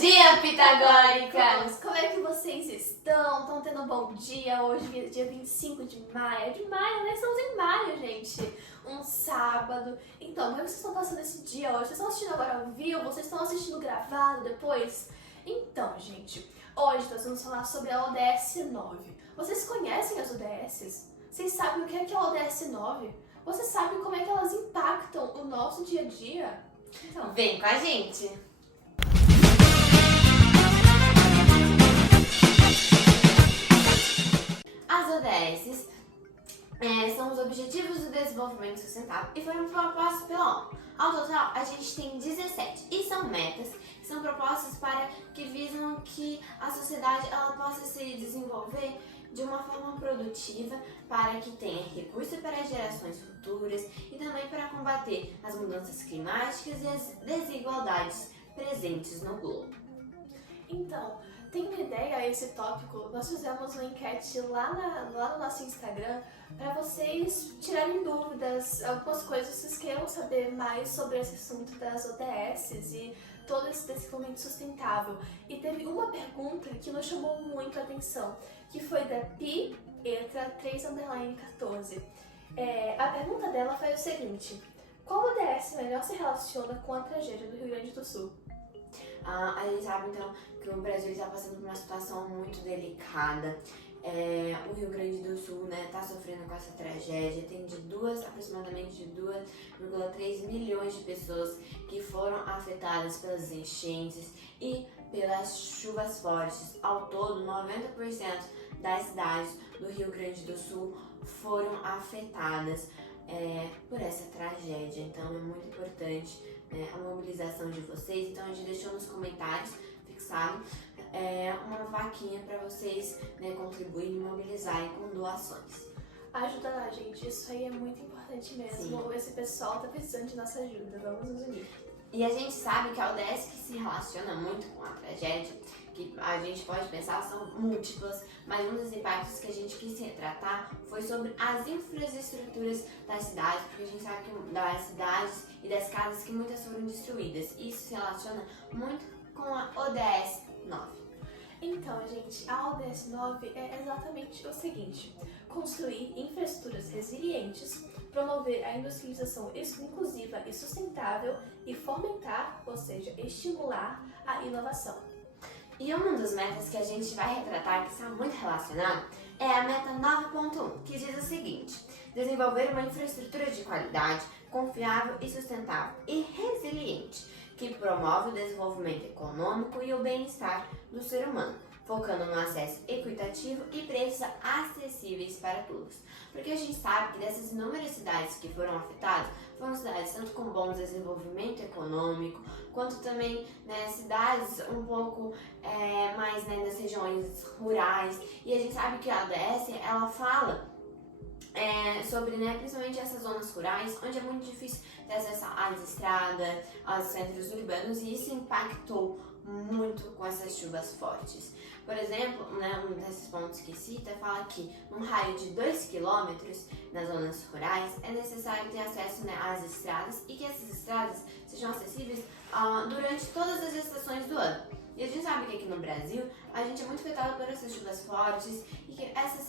dia, pitagóricas! Como é que vocês estão? Estão tendo um bom dia? Hoje, dia 25 de maio. É de maio, né? Estamos em maio, gente. Um sábado. Então, como é que vocês estão passando esse dia hoje? Vocês estão assistindo agora ao vivo? Vocês estão assistindo gravado depois? Então, gente, hoje nós vamos falar sobre a ODS 9. Vocês conhecem as ODSs? Vocês sabem o que é a ODS 9? Vocês sabem como é que elas impactam o nosso dia a dia? Então, vem com a gente! As ODS são os Objetivos do Desenvolvimento Sustentável e foram propostos pela ONU. Ao total, a gente tem 17 e são metas que são propostas para que visam que a sociedade ela possa se desenvolver de uma forma produtiva para que tenha recursos para as gerações futuras e também para combater as mudanças climáticas e as desigualdades presentes no globo. Então, tem uma ideia a esse tópico? Nós fizemos uma enquete lá no nosso Instagram para vocês tirarem dúvidas, algumas coisas que vocês queiram saber mais sobre esse assunto das ODSs e todo esse desenvolvimento sustentável. E teve uma pergunta que nos chamou muito a atenção, que foi da Pi Etra 3_14. A pergunta dela foi o seguinte: qual ODS melhor se relaciona com a tragédia do Rio Grande do Sul? A gente sabe então que o Brasil está passando por uma situação muito delicada. O Rio Grande do Sul está sofrendo com essa tragédia. Tem aproximadamente 2,3 milhões de pessoas que foram afetadas pelas enchentes e pelas chuvas fortes. Ao todo, 90% das cidades do Rio Grande do Sul foram afetadas por essa tragédia. Então é muito importante a mobilização de vocês. Então a gente deixou nos comentários fixado uma vaquinha para vocês contribuírem e mobilizarem com doações. Ajuda lá, gente. Isso aí é muito importante mesmo. Sim. Esse pessoal tá precisando de nossa ajuda. Vamos nos unir. E a gente sabe que a ODS que se relaciona muito com a tragédia, que a gente pode pensar são múltiplas, mas um dos impactos que a gente quis retratar foi sobre as infraestruturas das cidades, porque a gente sabe que das cidades e das casas que muitas foram destruídas. E isso se relaciona muito com a ODS 9. Então, gente, a ODS 9 é exatamente o seguinte: construir infraestruturas resilientes, promover a industrialização inclusiva e sustentável e fomentar, ou seja, estimular a inovação. E uma das metas que a gente vai retratar, que está muito relacionada, é a meta 9.1, que diz o seguinte: desenvolver uma infraestrutura de qualidade, confiável e sustentável e resiliente, que promove o desenvolvimento econômico e o bem-estar do ser humano, focando no acesso equitativo e preços acessíveis para todos. Porque a gente sabe que dessas inúmeras cidades que foram afetadas, foram cidades tanto com bom desenvolvimento econômico, quanto também cidades um pouco mais nas regiões rurais. E a gente sabe que a ODS, ela fala sobre principalmente essas zonas rurais, onde é muito difícil ter acesso às estradas, aos centros urbanos, e isso impactou muito com essas chuvas fortes. Por exemplo, um desses pontos que cita fala que num raio de 2 km nas zonas rurais é necessário ter acesso às estradas e que essas estradas sejam acessíveis durante todas as estações do ano. E a gente sabe que aqui no Brasil a gente é muito afetado por essas chuvas fortes e que essas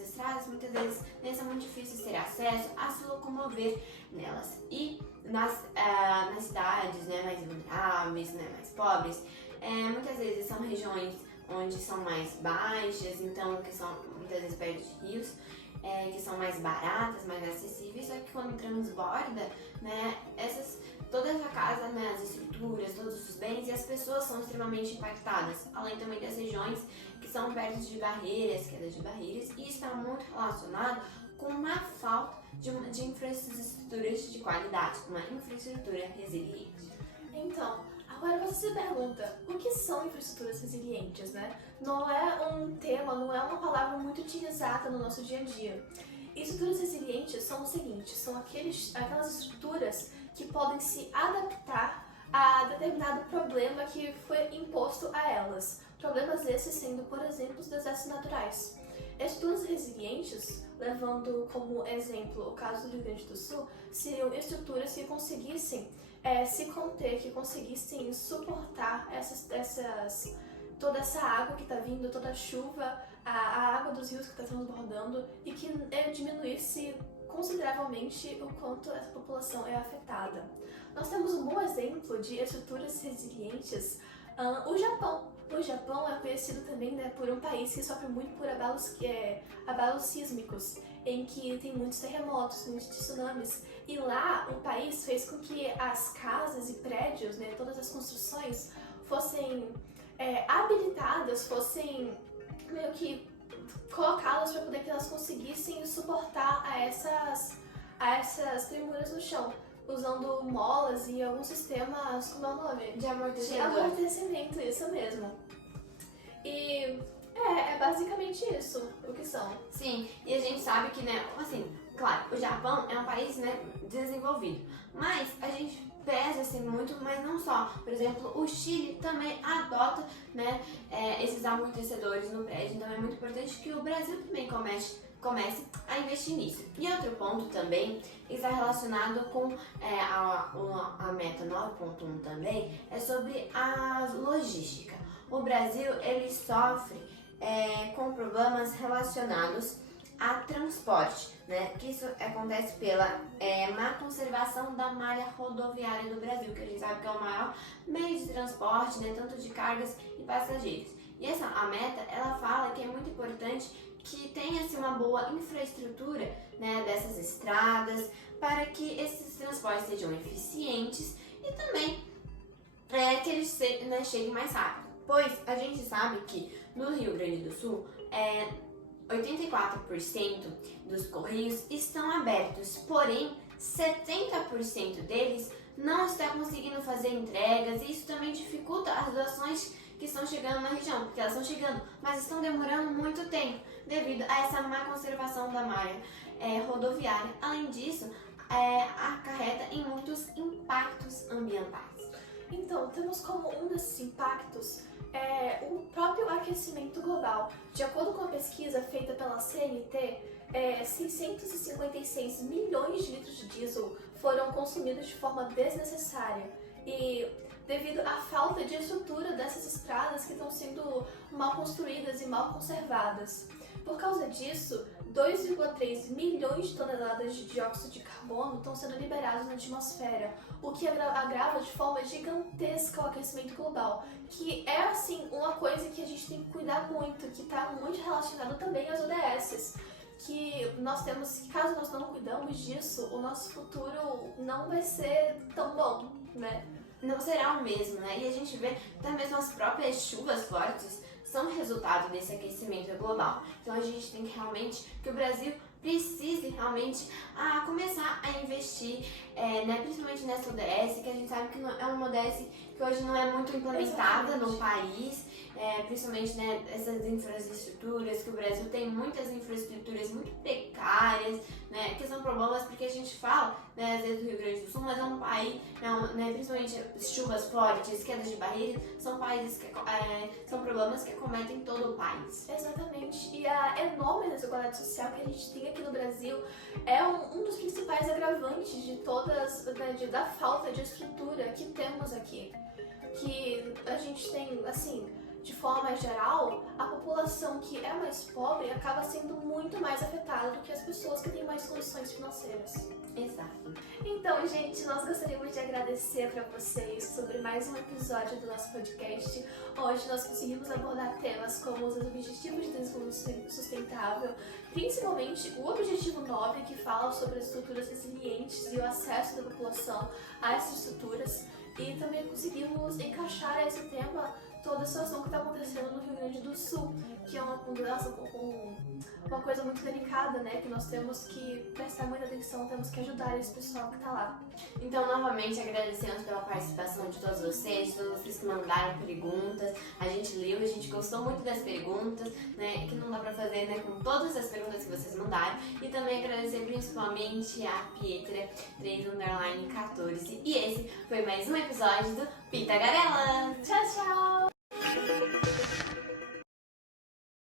estradas muitas vezes são muito difíceis de ter acesso a se locomover nelas. E nas cidades mais vulneráveis, mais pobres, muitas vezes são regiões onde são mais baixas, então que são muitas vezes perto de rios, que são mais baratas, mais acessíveis, só que quando transborda, toda essa casa, as estruturas, todos os bens e as pessoas são extremamente impactadas, além também das regiões que são perto de barreiras, queda de barreiras, e está muito relacionado com uma falta de infraestruturas de qualidade, uma infraestrutura resiliente. Então, agora você se pergunta, o que são infraestruturas resilientes, Não é um tema, não é uma palavra muito utilizada no nosso dia a dia. Estruturas resilientes são o seguinte: são aquelas estruturas que podem se adaptar a determinado problema que foi imposto a elas. Problemas esses sendo, por exemplo, os desastres naturais. Estruturas resilientes, levando como exemplo o caso do Rio Grande do Sul, seriam estruturas que conseguissem se conter, que conseguissem suportar toda essa água que está vindo, toda a chuva, a água dos rios que está transbordando e que diminuísse consideravelmente o quanto essa população é afetada. Nós temos um bom exemplo de estruturas resilientes, o Japão. O Japão é conhecido também, né, por um país que sofre muito por abalos sísmicos, em que tem muitos terremotos, muitos tsunamis. E lá o país fez com que as casas e prédios, né, todas as construções fossem habilitadas, fossem meio que colocadas para poder que elas conseguissem suportar a essas tremuras no chão, usando molas e alguns sistemas, como é o nome? De De amortecimento, isso mesmo. E é basicamente isso o que são. Sim, e a gente sabe que, né, assim, claro, o Japão é um país, né, desenvolvido, mas a gente pesa assim muito, mas não só. Por exemplo, o Chile também adota, né, esses amortecedores no prédio, então é muito importante que o Brasil também comece a investir nisso. E outro ponto também está relacionado com a meta 9.1 também, é sobre a logística. O Brasil, ele sofre com problemas relacionados a transporte, né? Que isso acontece pela má conservação da malha rodoviária do Brasil, que a gente sabe que é o maior meio de transporte, né? Tanto de cargas e passageiros. E a meta, ela fala que é muito importante que tenha-se uma boa infraestrutura, né, dessas estradas, para que esses transportes sejam eficientes e também que eles cheguem mais rápido. Pois a gente sabe que no Rio Grande do Sul, 84% dos correios estão abertos, porém 70% deles não está conseguindo fazer entregas e isso também dificulta as doações que estão chegando na região, porque elas estão chegando, mas estão demorando muito tempo devido a essa má conservação da malha rodoviária. Além disso, acarreta em muitos impactos ambientais. Então, temos como um desses impactos o próprio aquecimento global. De acordo com a pesquisa feita pela CNT, 656 milhões de litros de diesel foram consumidos de forma desnecessária e devido à falta de estrutura dessas estradas que estão sendo mal construídas e mal conservadas. Por causa disso, 2,3 milhões de toneladas de dióxido de carbono estão sendo liberados na atmosfera, o que agrava de forma gigantesca o aquecimento global, que é assim uma coisa que a gente tem que cuidar muito, que está muito relacionado também às ODSs, que nós temos, que caso nós não cuidamos disso, o nosso futuro não vai ser tão bom, né? Não será o mesmo, né? E a gente vê até mesmo as próprias chuvas fortes são resultado desse aquecimento global. Então a gente tem que realmente, que o Brasil precise realmente começar a investir, né, principalmente nessa ODS, que a gente sabe que é uma ODS que hoje não é muito implementada no país, principalmente, né, essas infraestruturas, que o Brasil tem muitas infraestruturas muito precárias, né, que são problemas porque a gente fala, né, às vezes do Rio Grande do Sul, mas é um país, né, principalmente chuvas fortes, quedas de barreiras, são países que são problemas que acometem todo o país. Exatamente, e a enorme desigualdade social que a gente tem aqui no Brasil é um dos principais agravantes de todas, né, da falta de estrutura que temos aqui. Que a gente tem, assim, de forma geral, a população que é mais pobre acaba sendo muito mais afetada do que as pessoas que têm mais condições financeiras. Exato. Então, gente, nós gostaríamos de agradecer para vocês sobre mais um episódio do nosso podcast. Hoje nós conseguimos abordar temas como os Objetivos de Desenvolvimento Sustentável, principalmente o Objetivo 9, que fala sobre as estruturas resilientes e o acesso da população a essas estruturas. E também conseguimos encaixar esse tema toda a situação que está acontecendo no Rio Grande do Sul, que é uma coisa muito delicada, né? Que nós temos que prestar muita atenção, temos que ajudar esse pessoal que está lá. Então, novamente, agradecemos pela participação de todos vocês que mandaram perguntas. A gente leu, a gente gostou muito das perguntas, né? Que não dá pra fazer, né? Com todas as perguntas que vocês mandaram. E também agradecer principalmente a Pietra 3_14. E esse foi mais um episódio do Pitagarela. Tchau, tchau!